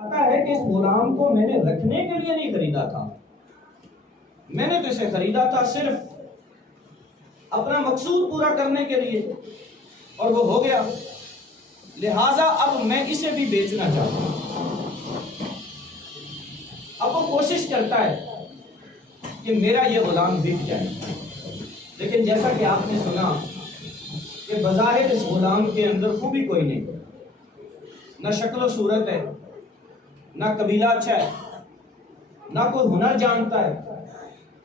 آتا ہے کہ اس غلام کو میں نے رکھنے کے لیے نہیں خریدا تھا، میں نے تو اسے خریدا تھا صرف اپنا مقصود پورا کرنے کے لیے، اور وہ ہو گیا، لہٰذا اب میں اسے بھی بیچنا چاہتا ہوں۔ اب وہ کوشش کرتا ہے کہ میرا یہ غلام بک جائے، لیکن جیسا کہ آپ نے سنا کہ بظاہر اس غلام کے اندر خوبی کوئی نہیں، نہ شکل و صورت ہے، نہ قبیلہ اچھا ہے، نہ کوئی ہنر جانتا ہے،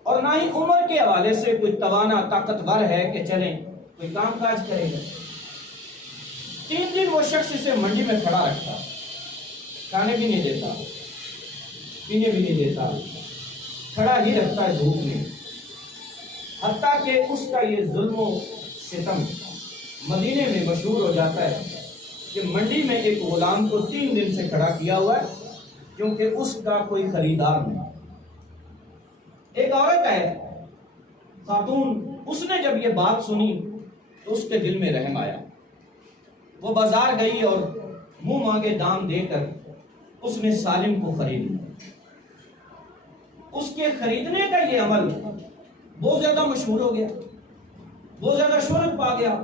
اور نہ ہی عمر کے حوالے سے کوئی توانا طاقتور ہے کہ چلیں کوئی کام کاج کرے گا۔ 3 دن وہ شخص اسے منڈی میں کھڑا رکھتا، کھانے بھی نہیں دیتا، پینے بھی نہیں دیتا، کھڑا ہی رکھتا ہے دھوپ میں، حتیٰ کہ اس کا یہ ظلم و ستم مدینے میں مشہور ہو جاتا ہے کہ منڈی میں ایک غلام کو 3 دن سے کھڑا کیا ہوا ہے کیونکہ اس کا کوئی خریدار نہیں۔ ایک عورت ہے، خاتون، اس نے جب یہ بات سنی تو اس کے دل میں رحم آیا، وہ بازار گئی اور منہ مانگے دام دے کر اس نے سالم کو خرید لیا۔ اس کے خریدنے کا یہ عمل بہت زیادہ مشہور ہو گیا، بہت زیادہ شہرت پا گیا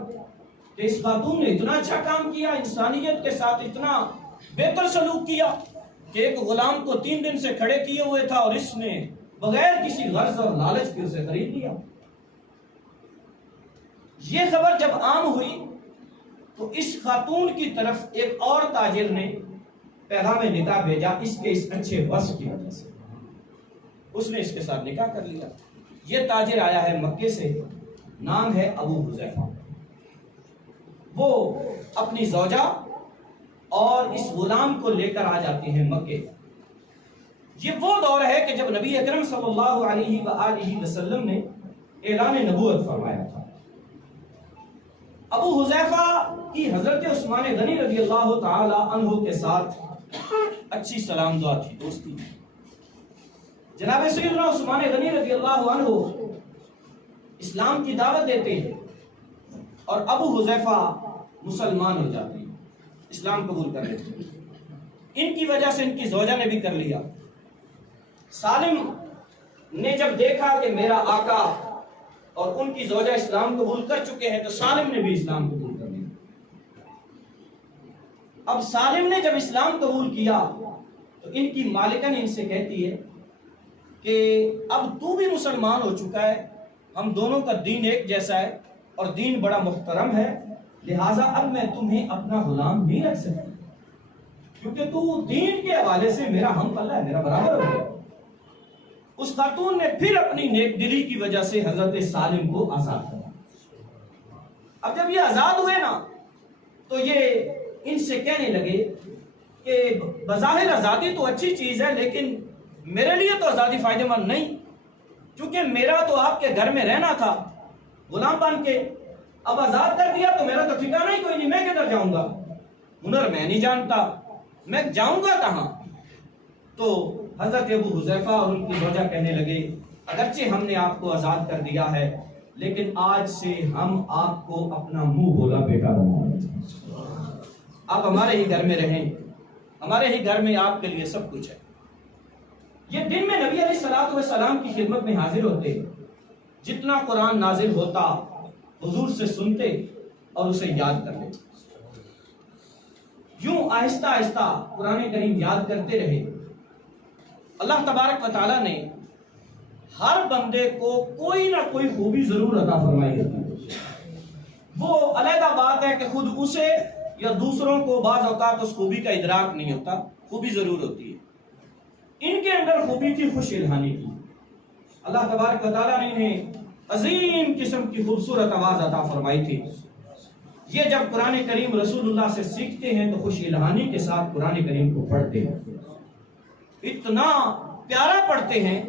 کہ اس خاتون نے اتنا اچھا کام کیا، انسانیت کے ساتھ اتنا بہتر سلوک کیا کہ ایک غلام کو 3 دن سے کھڑے کیے ہوئے تھا اور اس نے بغیر کسی غرض اور لالچ کے اسے خرید لیا۔ یہ خبر جب عام ہوئی تو اس خاتون کی طرف ایک اور تاجر نے پیغام نکاح بھیجا، اس کے اس اچھے وصف کی وجہ سے اس نے اس کے ساتھ نکاح کر لیا۔ یہ تاجر آیا ہے مکے سے، نام ہے ابو حذیفہ۔ وہ اپنی زوجہ اور اس غلام کو لے کر آ جاتے ہیں مکے۔ یہ وہ دور ہے کہ جب نبی اکرم صلی اللہ علیہ وآلہ وسلم نے اعلان نبوت فرمایا تھا۔ ابو حذیفہ کی حضرت عثمان غنی رضی اللہ تعالی عنہ کے ساتھ اچھی سلام دعا تھی، دوستی۔ جناب سیدنا عثمان غنی رضی اللہ عنہ اسلام کی دعوت دیتے ہیں اور ابو حذیفہ مسلمان ہو جاتے ہیں، اسلام قبول کر لیتے ہیں۔ ان کی وجہ سے ان کی زوجہ نے بھی کر لیا۔ سالم نے جب دیکھا کہ میرا آقا اور ان کی زوجہ اسلام قبول کر چکے ہیں تو سالم نے بھی اسلام قبول کر لیا۔ اب سالم نے جب اسلام قبول کیا تو ان کی مالکن ان سے کہتی ہے کہ اب تو بھی مسلمان ہو چکا ہے، ہم دونوں کا دین ایک جیسا ہے اور دین بڑا محترم ہے، لہٰذا اب میں تمہیں اپنا غلام نہیں رکھ سکتا کیونکہ تو دین کے حوالے سے میرا ہم پلہ ہے، میرا برابر ہو گیا۔ اس خاتون نے پھر اپنی نیک دلی کی وجہ سے حضرت سالم کو آزاد کیا۔ اب جب یہ آزاد ہوئے نا تو یہ ان سے کہنے لگے کہ بظاہر آزادی تو اچھی چیز ہے لیکن میرے لیے تو آزادی فائدہ مند نہیں، کیونکہ میرا تو آپ کے گھر میں رہنا تھا غلام بن کے، اب آزاد کر دیا تو میرا تو ٹھکانہ ہی کوئی نہیں، میں کدھر جاؤں گا، ہنر میں نہیں جانتا، میں جاؤں گا کہاں؟ تو حضرت ابو حذیفہ اور ان کی زوجہ کہنے لگے اگرچہ ہم نے آپ کو آزاد کر دیا ہے لیکن آج سے ہم آپ کو اپنا منہ بولا بیٹا بنائیں گے، آپ ہمارے ہی گھر میں رہیں، ہمارے ہی گھر میں آپ کے لیے سب کچھ ہے۔ یہ دن میں نبی علیہ الصلوۃ والسلام کی خدمت میں حاضر ہوتے، جتنا قرآن نازل ہوتا حضور سے سنتے اور اسے یاد کر لیتے۔ یوں آہستہ آہستہ قرآن کریم یاد کرتے رہے۔ اللہ تبارک و تعالیٰ نے ہر بندے کو کوئی نہ کوئی خوبی ضرور عطا فرمائی ہوتی ہے۔ وہ علیحدہ بات ہے کہ خود اسے یا دوسروں کو بعض اوقات اس خوبی کا ادراک نہیں ہوتا، خوبی ضرور ہوتی ہے۔ ان کے اندر خوبی تھی خوش الہانی کی۔ اللہ تبارک و تعالیٰ نے انہیں عظیم قسم کی خوبصورت آواز عطا فرمائی تھی۔ یہ جب قرآن کریم رسول اللہ سے سیکھتے ہیں تو خوش الہانی کے ساتھ قرآن کریم کو پڑھتے ہیں، اتنا پیارا پڑھتے ہیں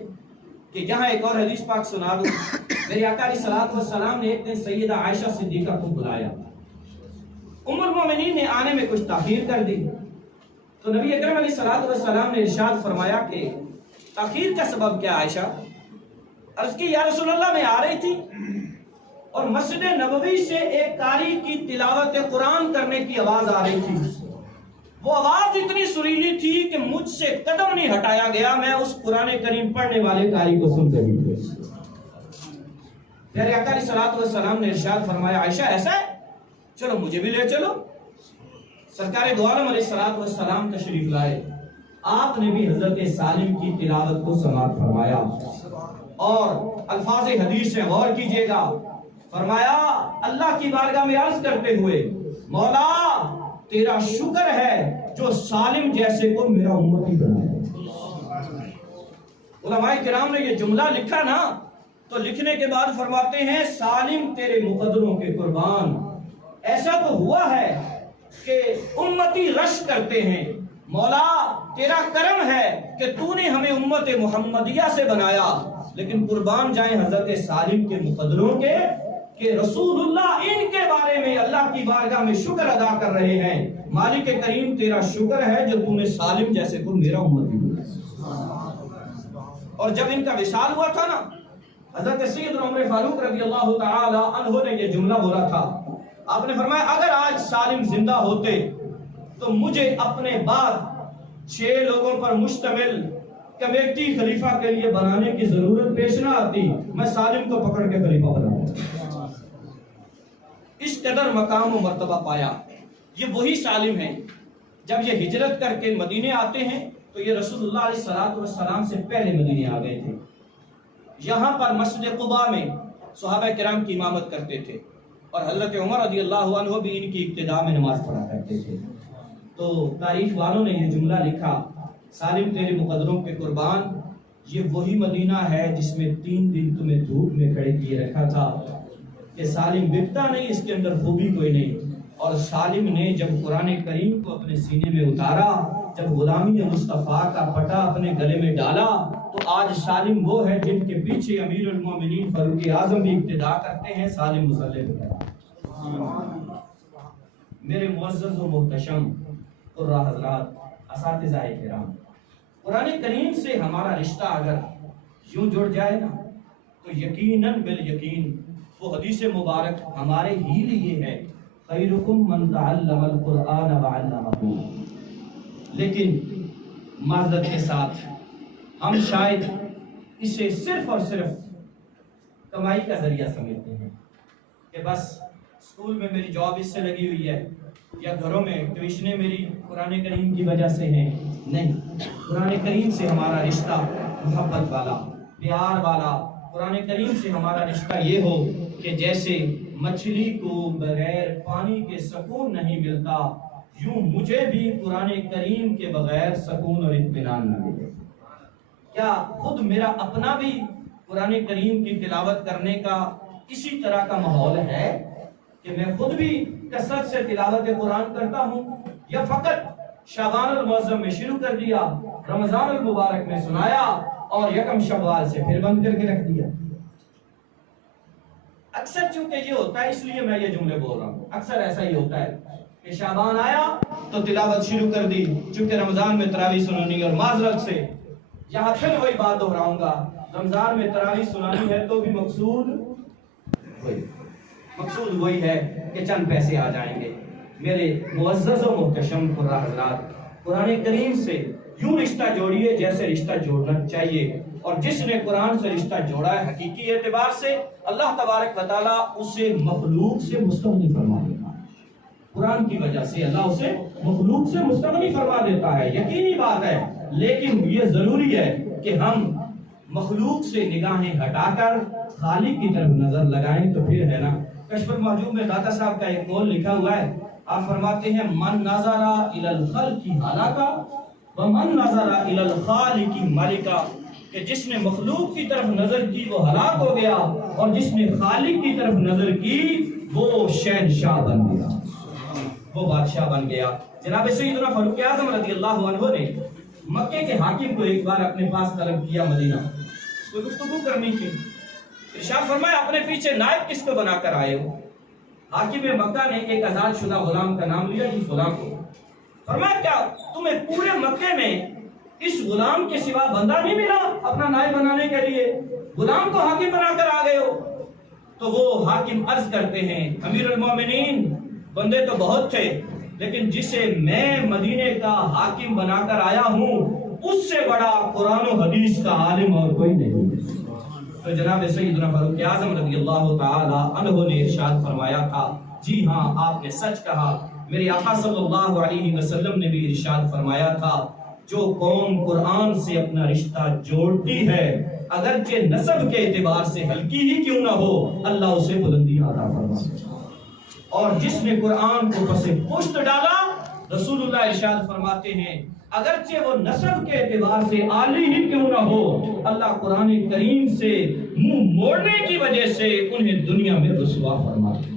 کہ یہاں ایک اور حدیث پاک سنا دوں۔ میرے آقا علیہ الصلوۃ والسلام نے ایک دن سیدہ عائشہ صدیقہ کو بلایا، ام المومنین نے آنے میں کچھ تاخیر کر دی تو نبی اکرم علیہ الصلوۃ والسلام نے ارشاد فرمایا کہ تاخیر کا سبب کیا عائشہ؟ عرض کی یا رسول اللہ میں آ رہی تھی اور مسجد نبوی سے ایک قاری کی تلاوت قرآن کرنے کی آواز آ رہی تھی، وہ آواز اتنی سریلی تھی کہ مجھ مجھ سے قدم نہیں ہٹایا گیا، میں اس قرآن کریم پڑھنے والے قاری کو سنتے بھی تھے۔ پیارے آقا علیہ الصلوۃ والسلام نے ارشاد فرمایا عائشہ ایسا ہے، چلو مجھے بھی لے چلو۔ سرکار دو عالم علیہ الصلوۃ والسلام تشریف لائے، آپ نے بھی حضرت سالم کی تلاوت کو سماعت فرمایا اور الفاظ حدیث سے غور کیجئے گا۔ فرمایا اللہ کی بارگاہ میں عرض کرتے ہوئے، مولا تیرا شکر ہے جو سالم جیسے کو میرا امتی بنایا۔ علماء کرام نے یہ جملہ لکھا نا تو لکھنے کے بعد فرماتے ہیں سالم تیرے مقدروں کے قربان، ایسا تو ہوا ہے کہ امتی رش کرتے ہیں، مولا تیرا کرم ہے کہ تو نے ہمیں امت محمدیہ سے بنایا، لیکن قربان جائیں حضرت سالم کے مقدروں کے کہ رسول اللہ ان کے بارے میں اللہ کی بارگاہ میں شکر ادا کر رہے ہیں۔ مالک کریم تیرا شکر ہے جو تو نے سالم جیسے کو میرا امتی بنایا۔ اور جب ان کا وصال ہوا تھا نا، حضرت سیدنا عمر فاروق رضی اللہ تعالی عنہ نے یہ جملہ بولا تھا، آپ نے فرمایا اگر آج سالم زندہ ہوتے تو مجھے اپنے بعد 6 لوگوں پر مشتمل کمیٹی خلیفہ کے لیے بنانے کی ضرورت پیش نہ آتی، میں سالم کو پکڑ کے خلیفہ بناتا۔ اس قدر مقام و مرتبہ پایا۔ یہ وہی سالم ہیں جب یہ ہجرت کر کے مدینے آتے ہیں تو یہ رسول اللہ علیہ الصلوۃ والسلام سے پہلے مدینے آ گئے تھے۔ یہاں پر مسجد قباء میں صحابہ کرام کی امامت کرتے تھے اور حضرت عمر رضی اللہ عنہ بھی ان کی ابتداء میں نماز پڑھا کرتے تھے۔ تو تاریخ والوں نے یہ جملہ لکھا سالم تیرے مقدروں کے قربان، یہ وہی مدینہ ہے جس میں 3 دن تمہیں دھوپ میں کھڑے کیے رکھا تھا کہ سالم بکتا نہیں، اس کے اندر خوبی کوئی نہیں۔ اور سالم نے جب قرآن کریم کو اپنے سینے میں اتارا، جب غلامی مصطفیٰ کا پٹا اپنے گلے میں ڈالا، تو آج سالم وہ ہے جن کے پیچھے امیر المومنین فاروق اعظم بھی اقتدا کرتے ہیں۔ سالم مصلی میرے معزز و محتشم قرہ حضرات، اساتذہ کرام، قرآن کریم سے ہمارا رشتہ اگر یوں جڑ جائے نا تو یقیناً بالیقین وہ حدیث مبارک ہمارے ہی لیے ہے، خیرکم من تعلم القرآن وعلمہ۔ لیکن معذرت کے ساتھ ہم شاید اسے صرف اور صرف کمائی کا ذریعہ سمجھتے ہیں کہ بس اسکول میں میری جاب اس سے لگی ہوئی ہے یا گھروں میں ٹیوشنیں میری قرآن کریم کی وجہ سے ہیں۔ نہیں، قرآن کریم سے ہمارا رشتہ محبت والا، پیار والا۔ قرآن کریم سے ہمارا رشتہ یہ ہو کہ جیسے مچھلی کو بغیر پانی کے سکون نہیں ملتا، یوں مجھے بھی قرآن کریم کے بغیر سکون اور اطمینان نہ ملے۔ کیا خود میرا اپنا بھی قرآن کریم کی تلاوت کرنے کا اسی طرح کا ماحول ہے کہ میں خود بھی کثرت سے تلاوت قرآن کرتا ہوں، یا فقط شعبان المعظم میں شروع کر دیا، رمضان المبارک میں سنایا اور یکم شوال سے پھر بند کر کے رکھ دیا؟ اکثر چونکہ یہ ہوتا ہے اس لیے میں یہ جملے بول رہا ہوں، اکثر ایسا ہی ہوتا ہے کہ شعبان آیا تو تلاوت شروع کر دی، چونکہ رمضان میں تراویح سنانی، اور معذرت سے یہاں پھر وہی بات دہراؤں گا، رمضان میں تراویح سنانی ہے تو بھی مقصود وہی ہے کہ چند پیسے آ جائیں گے۔ میرے معزز و محتشم قرہ حضرات، قرآن کریم سے یوں رشتہ جوڑیے جیسے رشتہ جوڑنا چاہیے، اور جس نے قرآن سے رشتہ جوڑا ہے حقیقی اعتبار سے، اللہ تبارک و تعالیٰ اسے مخلوق سے مستغنی فرما دیتا ہے۔ قرآن کی وجہ سے اللہ اسے مخلوق سے مستغنی فرما دیتا ہے، یقینی بات ہے، لیکن یہ ضروری ہے کہ ہم مخلوق سے نگاہیں ہٹا کر خالق کی طرف نظر لگائیں، تو پھر ہے نا۔ کشف المحجوب میں داتا صاحب کا ایک قول لکھا ہوا ہے، آپ فرماتے ہیں من نظر الی الخلق ہلاکا ومن نظر الی الخالق ملکا، کہ جس نے مخلوق کی طرف نظر کی وہ ہلاک ہو گیا، اور جس نے خالق کی طرف نظر کی وہ شہنشاہ بن گیا، وہ بادشاہ بن گیا۔ جناب سیدنا فاروق اعظم رضی اللہ عنہ نے مکے کے حاکم کو ایک بار اپنے پاس طلب کیا، مدینہ اس کو گفتگو کرنی تھی۔ ارشاد فرمایا اپنے پیچھے نائب کس کو بنا کر آئے ہو؟ حاکم مکہ نے ایک آزاد شدہ غلام کا نام لیا، جس غلام کو فرمایا کیا تمہیں پورے مکے میں اس غلام کے سوا بندہ نہیں ملا اپنا نائب بنانے کے لیے؟ غلام کو حاکم بنا کر آ گئے ہو؟ تو وہ حاکم عرض کرتے ہیں امیر المومنین بندے تو بہت تھے، لیکن جسے میں مدینے کا حاکم بنا کر آیا ہوں بڑا قرآن و حدیث کا عالم اور کوئی نہیں ہے۔ تو جناب سیدنا فاروق اعظم رضی اللہ تعالی عنہ نے ارشاد فرمایا تھا، جی ہاں آپ نے سچ کہا، میرے آقا صلی اللہ علیہ وسلم نے بھی ارشاد فرمایا تھا، جو قوم قرآن سے اپنا رشتہ جوڑتی ہے اگرچہ نسب کے اعتبار سے ہلکی ہی کیوں نہ ہو، اللہ اسے بلندیاں عطا فرمائے، اور جس نے قرآن کو پس پشت ڈالا، رسول اللہ ارشاد فرماتے ہیں اگرچہ وہ نسب کے اعتبار سے عالی ہی کیوں نہ ہو، اللہ قرآن کریم سے منہ موڑنے کی وجہ سے انہیں دنیا میں رسوا فرماتے ہیں۔